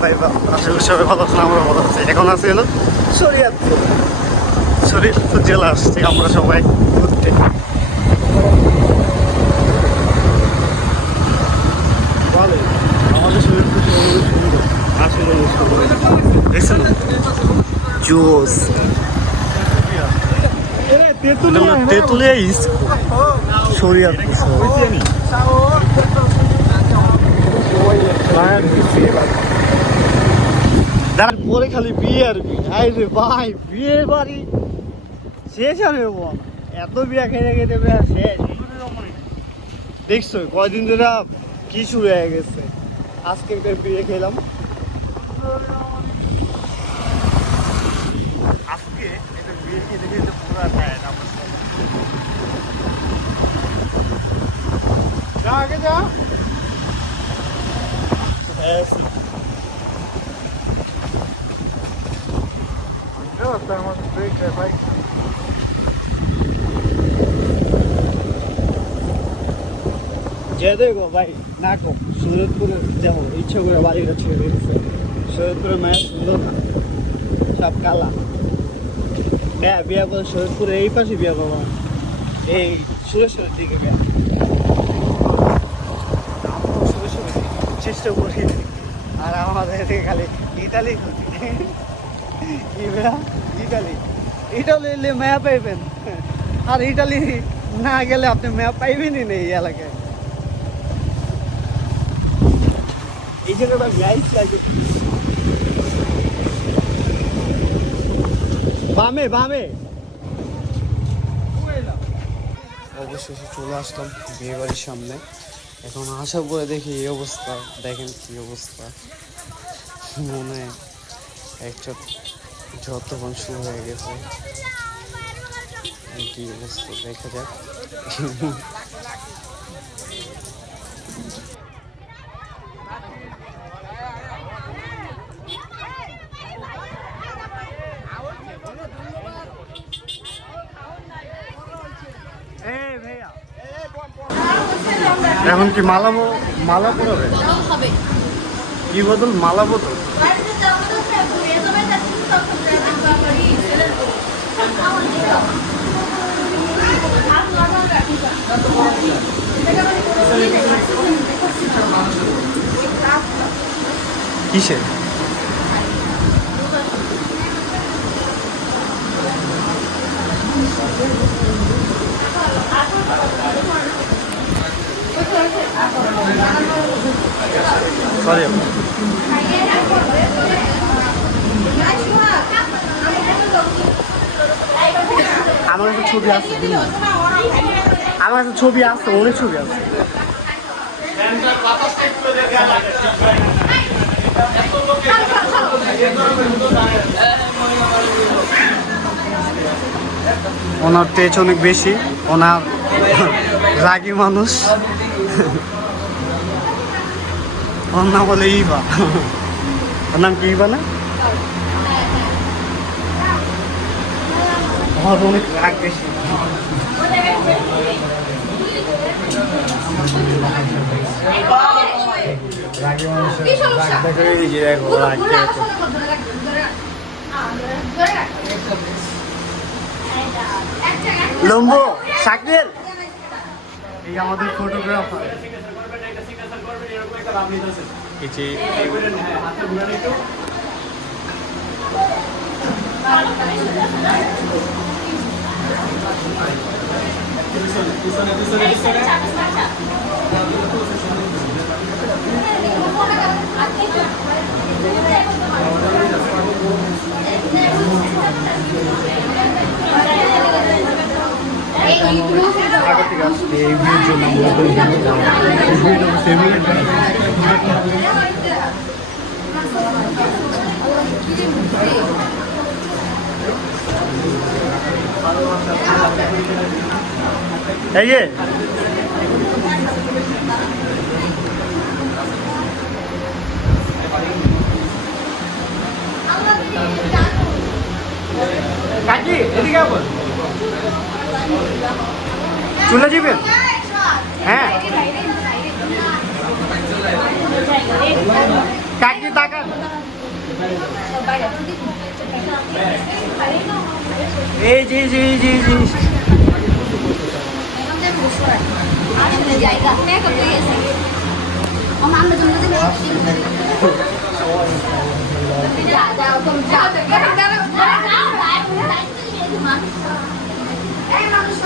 ভাই আশা করি সবাই ভালো আছেন, আমরা ভালো আছি। এখন আছি হলো শরীয়তপুর জেলা আসছি আমরা সবাই ঘুরতে। আমাদের শরীয়তপুর সুন্দর আসলে দেখছেন জোস তেঁতুলিয়া শরীয়তপুর পরে খালি বিয়ে আর বিয়ে রে ভাই, বিয়ে বাড়ি শেষ আর এত বিয়া খেতে খেতে শেষ। দেখছো কয়দিন ধরে কি শুরু হয়ে গেছে, আজকে বিয়ে খেলাম। আজকে বিয়ে খেতে খেতে পুরা টায়ার্ড আমার। যা আগে যা যে দেখো ভাই না কো শরীয়তপুরে যাবো ইচ্ছা করে বাড়িটা ছেড়ে দিয়েছে। শরীয়তপুরের মায়ের সুন্দর না, সব কালা। হ্যাঁ বিয়া বলে শরীয়তপুরে এই পাশে বিয়া বাবা, এই সুরেশ্বরের দিকে বিয়া। সুরেশ্বরের চেষ্টা করি আর আমাদের খালি ইতালি ইটালি ইটালি এলে ম্যাপ পাইবেন, আর ইটালি না গেলে আপনি ম্যাপ পাইবেনই নেই এই এলাকায়। এই জায়গাটা বামে বামে অবশেষে চলে আসলাম বিয়ে বাড়ির সামনে। এখন আসার পরে দেখি এই অবস্থা, দেখেন কি অবস্থা। মনে একটা ঝড় তখন শুরু হয়ে গেছে, কি অবস্থা দেখা যাক। এখন কি মালা পড়াবে কি বদল মালা বদল? কিসে সরি আমার একটা ছবি আছে, আমার একটা ছবি আছে, অনেক ছবি আছে। ওনার তেজ অনেক বেশি, ওনার রাগী মানুষ। ওর নাম বলে ইভা, ওর নাম কি ইভা না? আমার অনেক রাগ বেশি। রাগী মানুষের রাগ দেখে নিজে দেখো রাগ দেখো। লম্বো শাকিল এই আমাদের ফটোগ্রাফার। এই যে কাকি এদিকে আবার চলে যাবেন। হ্যাঁ কাকি তাকান এই জি জি জি জি মানুষ